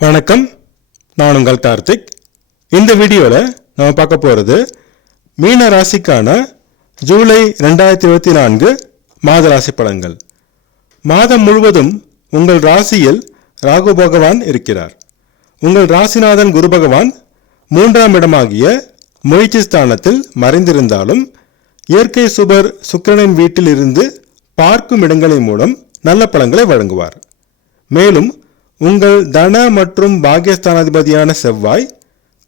வணக்கம், நான் உங்கள் கார்த்திக். இந்த வீடியோவில் நம்ம பார்க்க போகிறது மீன ராசிக்கான ஜூலை 2024 மாத ராசி பலன்கள். மாதம் முழுவதும் உங்கள் ராசியில் ராகு பகவான் இருக்கிறார். உங்கள் ராசிநாதன் குரு பகவான் 3ஆம் இடமாகிய முயற்சி ஸ்தானத்தில் மறைந்திருந்தாலும் இயற்கை சுபர் சுக்கிரனின் வீட்டில் இருந்து பார்க்கும் இடங்களின் மூலம் நல்ல பலன்களை வழங்குவார். மேலும் உங்கள் தன மற்றும் பாக்கியஸ்தானாதிபதியான செவ்வாய்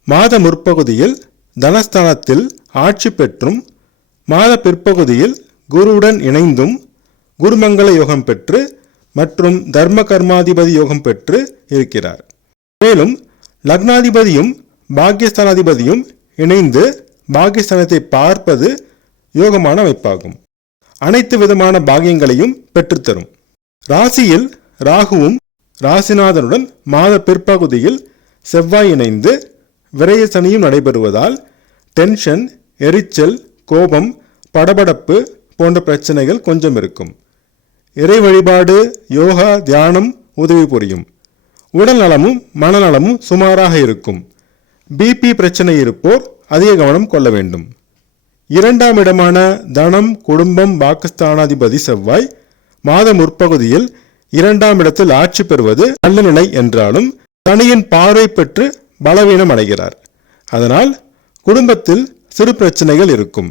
மாத முற்பகுதியில் தனஸ்தானத்தில் ஆட்சி பெற்றும் மாத பிற்பகுதியில் குருவுடன் இணைந்தும் குருமங்கள யோகம் பெற்று மற்றும் தர்ம கர்மாதிபதி யோகம் பெற்று இருக்கிறார். மேலும் லக்னாதிபதியும் பாக்கியஸ்தானாதிபதியும் இணைந்து பாக்கியஸ்தானத்தை பார்ப்பது யோகமான அமைப்பாகும். அனைத்து விதமான பாக்கியங்களையும் பெற்றுத்தரும். ராசியில் ராகுவும் ராசிநாதனுடன் மாத பிற்பகுதியில் செவ்வாய் இணைந்து விரய சனியும் நடைபெறுவதால் டென்ஷன், எரிச்சல், கோபம், படபடப்பு போன்ற பிரச்சனைகள் கொஞ்சம் இருக்கும். இறை வழிபாடு, யோகா, தியானம் உதவி புரியும். உடல் நலமும் மனநலமும் சுமாராக இருக்கும். பிபி பிரச்சனை இருப்போர் அதிக கவனம் கொள்ள வேண்டும். 2ஆம் இடமான தனம், குடும்பம், பாக்கியஸ்தானாதிபதி செவ்வாய் மாத முற்பகுதியில் 2ஆம் இடத்தில் ஆட்சி பெறுவது நல்ல நிலை என்றாலும் சனியின் பார்வை பெற்று பலவீனம் அடைகிறார். அதனால் குடும்பத்தில் சிறு பிரச்சனைகள் இருக்கும்.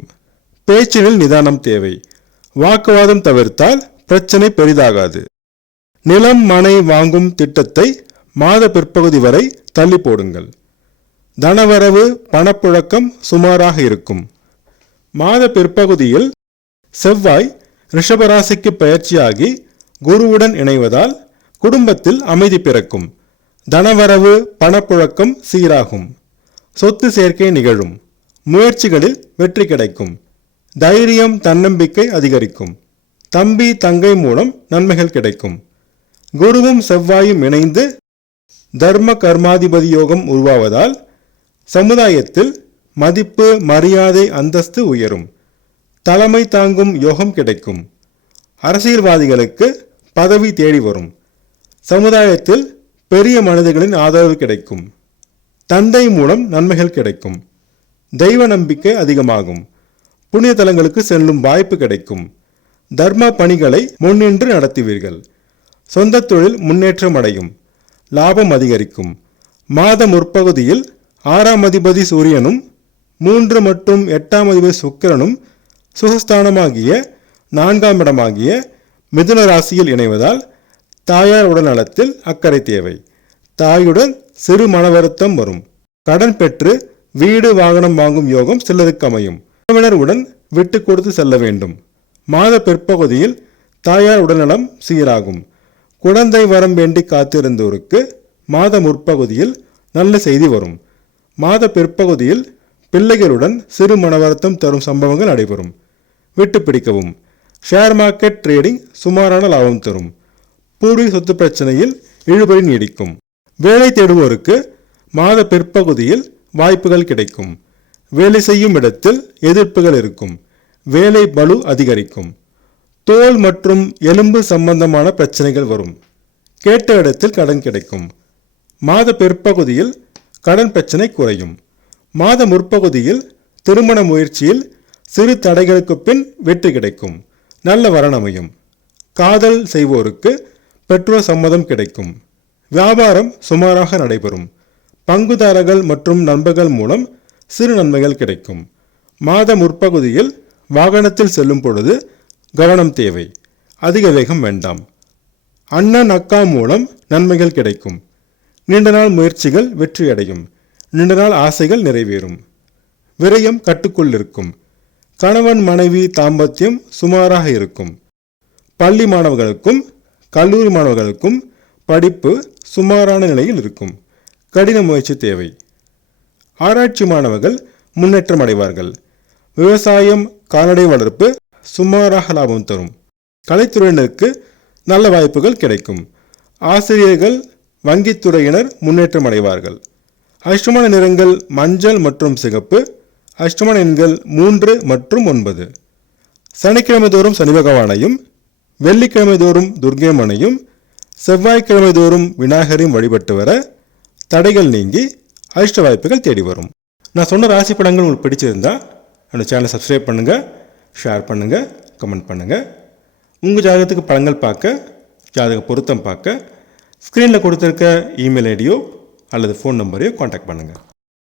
பேச்சினில் நிதானம் தேவை. வாக்குவாதம் தவிர்த்தால் பிரச்சனை பெரிதாகாது. நிலம், மனை வாங்கும் திட்டத்தை மாத பிற்பகுதி வரை தள்ளி போடுங்கள். தனவரவு, பணப்புழக்கம் சுமாராக இருக்கும். மாத பிற்பகுதியில் செவ்வாய் ரிஷபராசிக்கு பயிற்சியாகி குருவுடன் இணைவதால் குடும்பத்தில் அமைதி பிறக்கும். தனவரவு, பணப்புழக்கம் சீராகும். சொத்து சேர்க்கை நிகழும். முயற்சிகளில் வெற்றி கிடைக்கும். தைரியம், தன்னம்பிக்கை அதிகரிக்கும். தம்பி, தங்கை மூலம் நன்மைகள் கிடைக்கும். குருவும் செவ்வாயும் இணைந்து தர்ம கர்மாதிபதி யோகம் உருவாவதால் சமுதாயத்தில் மதிப்பு, மரியாதை, அந்தஸ்து உயரும். தலைமை தாங்கும் யோகம் கிடைக்கும். அரசியல்வாதிகளுக்கு பதவி தேடி வரும். சமுதாயத்தில் பெரிய மனிதர்களின் ஆதரவு கிடைக்கும். தந்தை மூலம் நன்மைகள் கிடைக்கும். தெய்வ நம்பிக்கை அதிகமாகும். புண்ணிய தலங்களுக்கு செல்லும் வாய்ப்பு கிடைக்கும். தர்ம பணிகளை முன்னின்று நடத்துவீர்கள். சொந்த தொழில் முன்னேற்றம் அடையும். லாபம் அதிகரிக்கும். மாத முற்பகுதியில் 6ஆம் அதிபதி சூரியனும் 3 மற்றும் 8ஆம் அதிபதி சுக்கிரனும் சுகஸ்தானமாகிய 4ஆம் இடமாகிய மிதுன ராசியில் இணைவதால் தாயார் உடல் நலத்தில் அக்கறை தேவை. தாயுடன் சிறு மன வருத்தம் வரும். கடன் பெற்று வீடு, வாகனம் வாங்கும் யோகம் சிலருக்கு அமையும். உறவினருடன் விட்டு கொடுத்து செல்ல வேண்டும். மாத பிற்பகுதியில் தாயார் உடல்நலம் சீராகும். குழந்தை வரம் வேண்டி காத்திருந்தோருக்கு மாத முற்பகுதியில் நல்ல செய்தி வரும். மாத பிற்பகுதியில் பிள்ளைகளுடன் சிறு மனவருத்தம் தரும் சம்பவங்கள் நடைபெறும். விட்டு பிடிக்கவும். ஷேர் மார்க்கெட் ட்ரேடிங் சுமாரான லாபம் தரும். பூர்வீக சொத்து பிரச்சனையில் இழுபறி நீடிக்கும். வேலை தேடுவோருக்கு மாத பிற்பகுதியில் வாய்ப்புகள் கிடைக்கும். வேலை செய்யும் இடத்தில் எதிர்ப்புகள் இருக்கும். வேலை பளு அதிகரிக்கும். தோல் மற்றும் எலும்பு சம்பந்தமான பிரச்சனைகள் வரும். கேட்ட இடத்தில் கடன் கிடைக்கும். மாத பிற்பகுதியில் கடன் பிரச்சனை குறையும். மாத முற்பகுதியில் திருமண முயற்சியில் சிறு தடைகளுக்கு பின் வெற்றி கிடைக்கும். நல்ல வரன் அமையும். காதல் செய்வோருக்கு பெற்றோர் சம்மதம் கிடைக்கும். வியாபாரம் சுமாராக நடைபெறும். பங்குதாரர்கள் மற்றும் நண்பர்கள் மூலம் சிறு நன்மைகள் கிடைக்கும். மாத முற்பகுதியில் வாகனத்தில் செல்லும் பொழுது கவனம் தேவை. அதிக வேகம் வேண்டாம். அண்ணன், அக்கா மூலம் நன்மைகள் கிடைக்கும். நீண்ட நாள் முயற்சிகள் வெற்றியடையும். நீண்ட நாள் ஆசைகள் நிறைவேறும். விரயம் கட்டுக்குள் இருக்கும். கணவன் மனைவி தாம்பத்தியம் சுமாராக இருக்கும். பள்ளி மாணவர்களுக்கும் கல்லூரி மாணவர்களுக்கும் படிப்பு சுமாரான நிலையில் இருக்கும். கடின முயற்சி தேவை. ஆராய்ச்சி மாணவர்கள் முன்னேற்றம் அடைவார்கள். விவசாயம், கால்நடை வளர்ப்பு சுமாராக லாபம் தரும். கலைத்துறையினருக்கு நல்ல வாய்ப்புகள் கிடைக்கும். ஆசிரியர்கள், வங்கித்துறையினர் முன்னேற்றம் அடைவார்கள். அதிர்ஷ்டமான நிறங்கள் மஞ்சள் மற்றும் சிகப்பு. அதிர்ஷ்டமான எண்கள் 3 மற்றும் 9. சனிக்கிழமை தோறும் சனி பகவானையும், வெள்ளிக்கிழமை தோறும் துர்க்கையம்மனையும், செவ்வாய்க்கிழமை தோறும் விநாயகரையும் வழிபட்டு வர தடைகள் நீங்கி அதிர்ஷ்ட வாய்ப்புகள் தேடி வரும். நான் சொன்ன ராசி பலன்கள் உங்களுக்கு பிடிச்சிருந்தா என்னோட சேனலை சப்ஸ்கிரைப் பண்ணுங்கள், ஷேர் பண்ணுங்கள், கமெண்ட் பண்ணுங்கள். உங்கள் ஜாதகத்துக்கு பலன்கள் பார்க்க, ஜாதக பொருத்தம் பார்க்க ஸ்க்ரீனில் கொடுத்துருக்க இமெயில் ஐடியோ அல்லது ஃபோன் நம்பரையோ காண்டாக்ட் பண்ணுங்கள்.